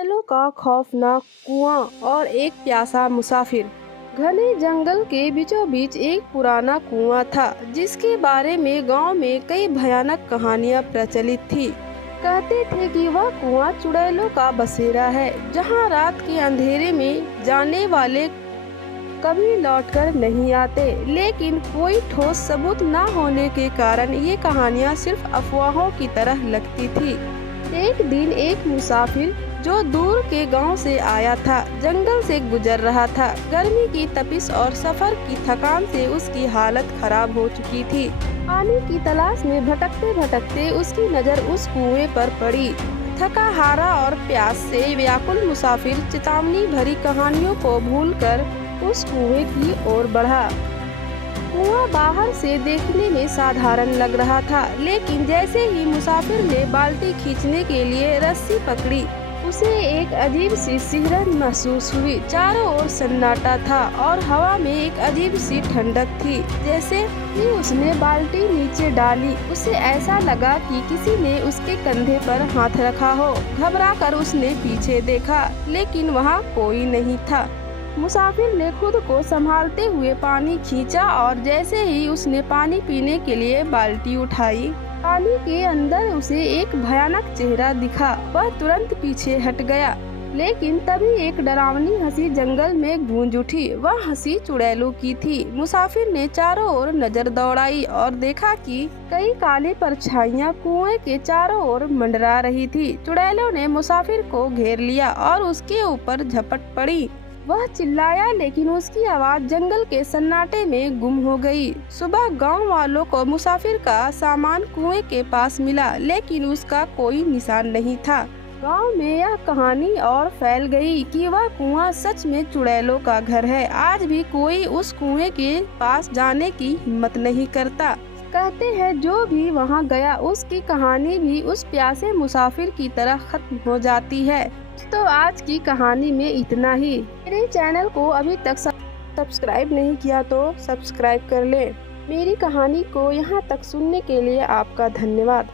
चुड़ैलों का खौफनाक कुआं और एक प्यासा मुसाफिर। घने जंगल के बीचों बीच एक पुराना कुआं था जिसके बारे में गांव में कई भयानक कहानियां प्रचलित थी। कहते थे कि वह कुआं चुड़ैलों का बसेरा है जहां रात के अंधेरे में जाने वाले कभी लौटकर नहीं आते। लेकिन कोई ठोस सबूत न होने के कारण ये कहानियां सिर्फ अफवाहों की तरह लगती थी। एक दिन एक मुसाफिर जो दूर के गांव से आया था जंगल से गुजर रहा था। गर्मी की तपिश और सफर की थकान से उसकी हालत खराब हो चुकी थी। पानी की तलाश में भटकते भटकते उसकी नज़र उस कुएं पर पड़ी। थका हारा और प्यास से व्याकुल मुसाफिर चेतावनी भरी कहानियों को भूलकर उस कुएं की ओर बढ़ा। कुआं बाहर से देखने में साधारण लग रहा था, लेकिन जैसे ही मुसाफिर ने बाल्टी खींचने के लिए रस्सी पकड़ी उसे एक अजीब सी सिहरन महसूस हुई। चारों ओर सन्नाटा था और हवा में एक अजीब सी ठंडक थी। जैसे ही उसने बाल्टी नीचे डाली उसे ऐसा लगा कि किसी ने उसके कंधे पर हाथ रखा हो। घबराकर उसने पीछे देखा, लेकिन वहाँ कोई नहीं था। मुसाफिर ने खुद को संभालते हुए पानी खींचा और जैसे ही उसने पानी पीने के लिए बाल्टी उठाई, पानी के अंदर उसे एक भयानक चेहरा दिखा। वह तुरंत पीछे हट गया, लेकिन तभी एक डरावनी हंसी जंगल में गूंज उठी। वह हंसी चुड़ैलों की थी। मुसाफिर ने चारों ओर नजर दौड़ाई और देखा कि कई काली परछाइयां कुएं के चारों ओर मंडरा रही थी। चुड़ैलों ने मुसाफिर को घेर लिया और उसके ऊपर झपट पड़ी। वह चिल्लाया, लेकिन उसकी आवाज जंगल के सन्नाटे में गुम हो गई। सुबह गांव वालों को मुसाफिर का सामान कुएं के पास मिला, लेकिन उसका कोई निशान नहीं था। गांव में यह कहानी और फैल गई कि वह कुआं सच में चुड़ैलों का घर है। आज भी कोई उस कुएं के पास जाने की हिम्मत नहीं करता। कहते हैं जो भी वहां गया उसकी कहानी भी उस प्यासे मुसाफिर की तरह खत्म हो जाती है। तो आज की कहानी में इतना ही। मेरे चैनल को अभी तक सब्सक्राइब नहीं किया तो सब्सक्राइब कर लें। मेरी कहानी को यहाँ तक सुनने के लिए आपका धन्यवाद।